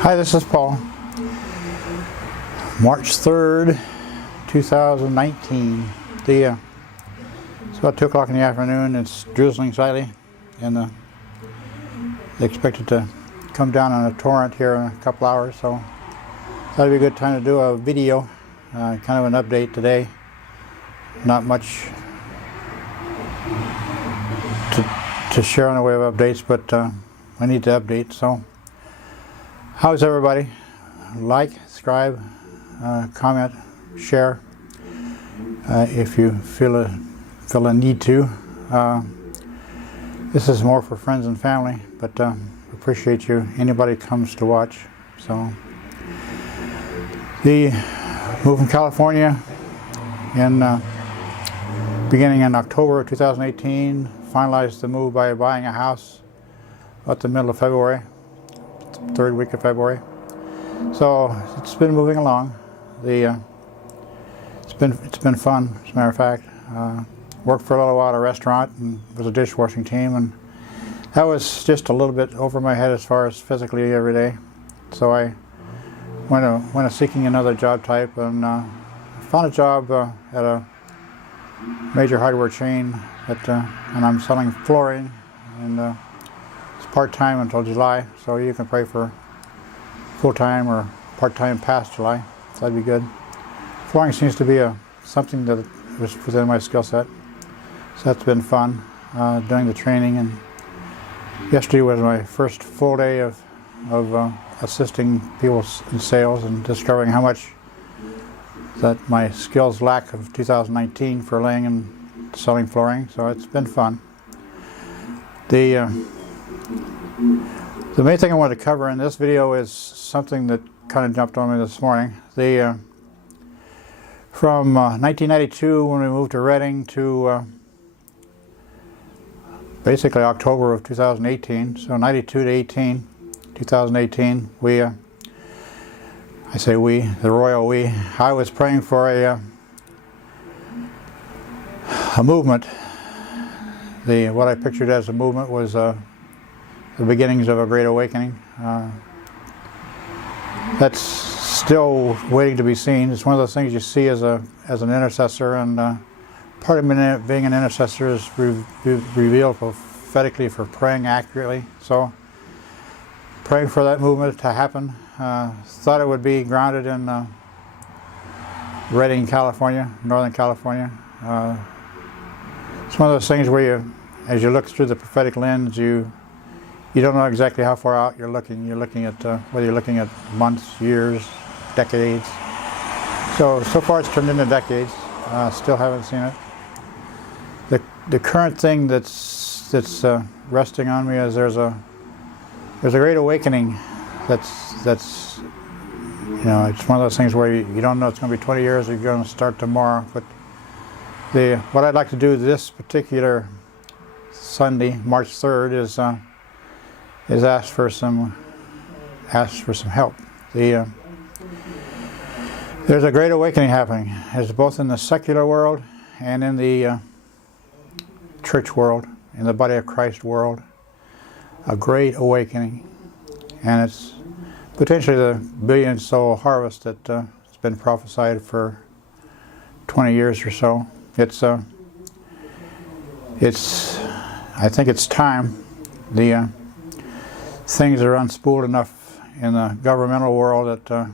Hi, this is Paul. March 3rd, 2019. It's about 2 o'clock in the afternoon. It's drizzling slightly, and they expect it to come down on a torrent here in a couple hours, so that'd be a good time to do a video, kind of an update today. Not much to share in the way of updates, but I need to update. So how's everybody? Like, subscribe, comment, share if you feel a need to. This is more for friends and family, but appreciate you, anybody comes to watch. So moved from California beginning in October of 2018, finalized the move by buying a house about the middle of February, third week of February. So it's been moving along. It's been fun, as a matter of fact. Worked for a little while at a restaurant and was a dishwashing team, and that was just a little bit over my head as far as physically every day. So I went seeking another job type, and found a job at a major hardware chain, and I'm selling flooring, and it's part-time until July, so you can pray for full-time or part-time past July, so that'd be good. Flooring seems to be something that was within my skill set, so that's been fun, doing the training. And yesterday was my first full day of assisting people in sales and discovering how much that my skills lack of 2019 for laying and selling flooring, so it's been fun. The main thing I wanted to cover in this video is something that kind of jumped on me this morning. From 1992, when we moved to Reading, to basically October of 2018, so 92 to 2018, I say we, the royal we, I was praying for a movement. What I pictured as a movement was the beginnings of a great awakening. That's still waiting to be seen. It's one of those things you see as an intercessor, and part of being an intercessor is revealed prophetically for praying accurately. So praying for that movement to happen. Thought it would be grounded in Reading, California, Northern California. It's one of those things where as you look through the prophetic lens, you don't know exactly how far out you're looking. You're looking at whether you're looking at months, years, decades. So far it's turned into decades. Still haven't seen it. The current thing that's resting on me is there's a great awakening. That's it's one of those things where you don't know it's going to be 20 years or you're going to start tomorrow. But what I'd like to do this particular Sunday, March 3rd, is ask for some help. There's a great awakening happening. It's both in the secular world and in the church world, in the body of Christ world. A great awakening, and it's potentially the billion-soul harvest that has been prophesied for 20 years or so. I think it's time. Things are unspooled enough in the governmental world that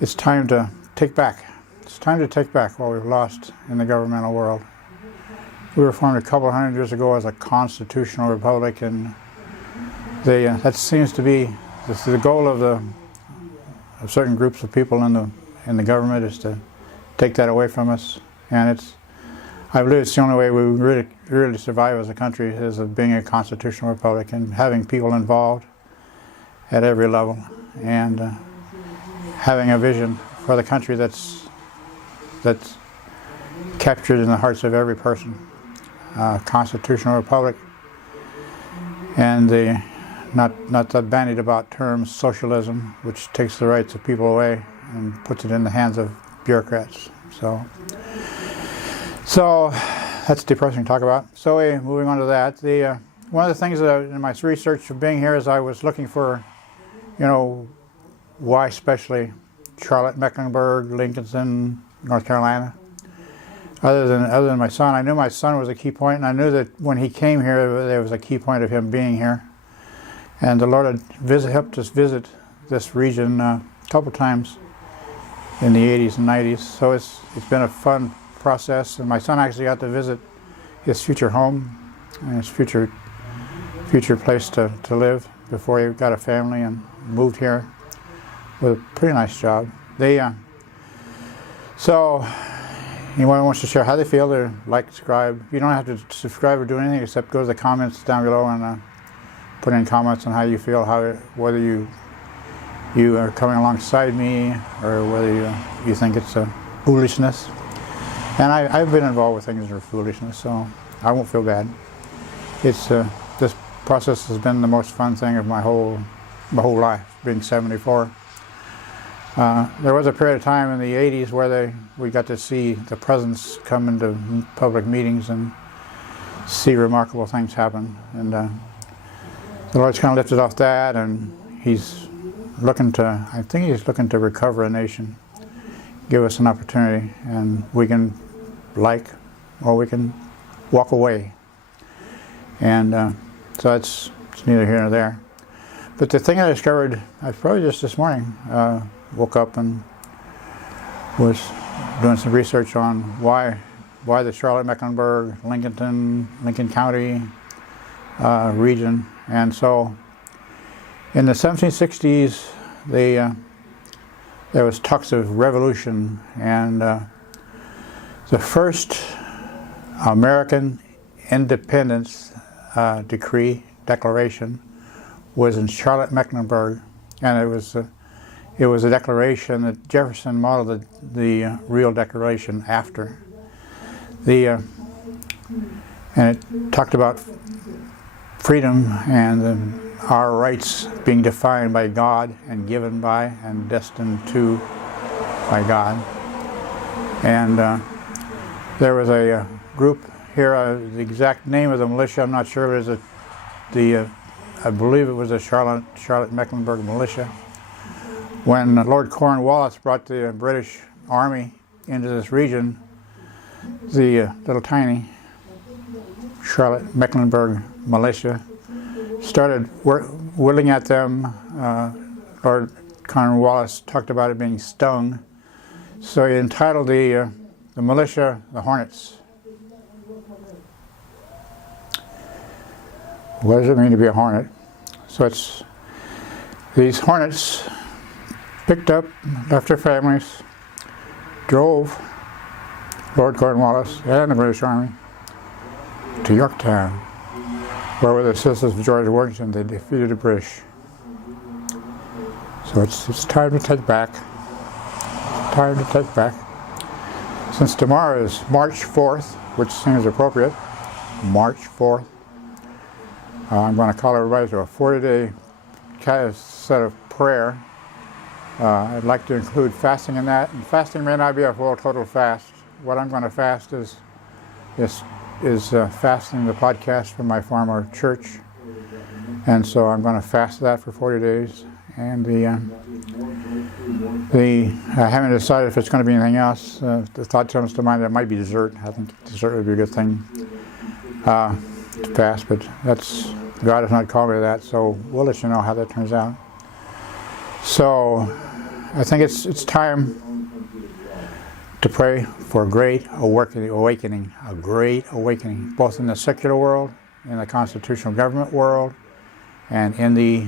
it's time to take back. It's time to take back what we've lost in the governmental world. We were formed a couple hundred years ago as a constitutional republic, and that seems to be the goal of certain groups of people in the government, is to take that away from us. And I believe it's the only way we really survive as a country, is of being a constitutional republic and having people involved at every level, and having a vision for the country that's captured in the hearts of every person. Constitutional republic, and not the bandied about term socialism, which takes the rights of people away and puts it in the hands of bureaucrats. So That's depressing to talk about. So moving on to that, one of the things that in my research of being here is I was looking for, why especially Charlotte, Mecklenburg, Lincoln, North Carolina. Other than my son, I knew my son was a key point, and I knew that when he came here, there was a key point of him being here. And the Lord had helped us visit this region a couple times in the 80s and 90s. So it's been a fun process, and my son actually got to visit his future home and his future place to live before he got a family and moved here with a pretty nice job. So anyone wants to share how they feel, or like, subscribe. You don't have to subscribe or do anything except go to the comments down below and put in comments on how you feel, whether you are coming alongside me or whether you think it's a foolishness. And I've been involved with things that are foolishness, so I won't feel bad. This process has been the most fun thing of my whole life, being 74. There was a period of time in the 80s where we got to see the presidents come into public meetings and see remarkable things happen. And the Lord's kind of lifted off that, and I think he's looking to recover a nation, give us an opportunity, and we can or we can walk away. And so it's neither here nor there. But the thing I discovered, I probably just this morning, woke up and was doing some research on why the Charlotte, Mecklenburg, Lincoln County region. And so in the 1760s, there was talks of revolution, and the first American independence declaration was in Charlotte, Mecklenburg, and it was a declaration that Jefferson modeled the real declaration after. And it talked about freedom and our rights being defined by God and given by and destined to by God. And there was a group here, the exact name of the militia I'm not sure, but I believe it was the Charlotte Mecklenburg militia. When Lord Cornwallis brought the British Army into this region, the little tiny Charlotte Mecklenburg militia started whittling at them. Lord Cornwallis talked about it being stung, so he entitled the militia the Hornets. What does it mean to be a hornet? So these hornets picked up, left their families, drove Lord Cornwallis and the British Army to Yorktown, where with the assistance of George Washington they defeated the British. So it's time to take back. It's time to take back. Since tomorrow is March 4th, which seems appropriate, March 4th, I'm going to call everybody to a 40-day set of prayer. I'd like to include fasting in that, and fasting may not be a full total fast. What I'm going to fast is fasting the podcast from my former church, and so I'm going to fast that for 40 days. And I haven't decided if it's going to be anything else. The thought comes to mind that it might be dessert. I think dessert would be a good thing to fast, but God has not called me to that, so we'll let you know how that turns out. So I think it's time to pray for a great awakening, both in the secular world, in the constitutional government world, and in the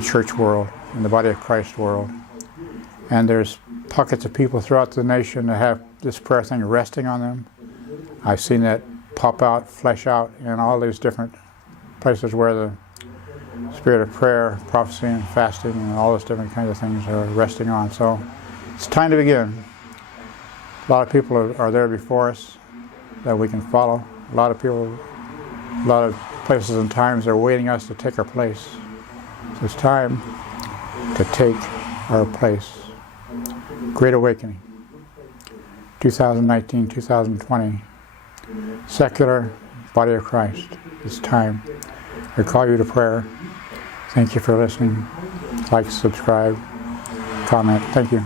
church world, in the body of Christ world. And there's pockets of people throughout the nation that have this prayer thing resting on them. I've seen that pop out, flesh out in all these different places where the spirit of prayer, prophecy, and fasting, and all those different kinds of things are resting on. So it's time to begin. A lot of people are there before us that we can follow. A lot of places and times are waiting us to take our place. So it's time to take our place. Great awakening. 2019, 2020 secular body of Christ. It's time. I call you to prayer. Thank you for listening. Like, subscribe, comment. Thank you.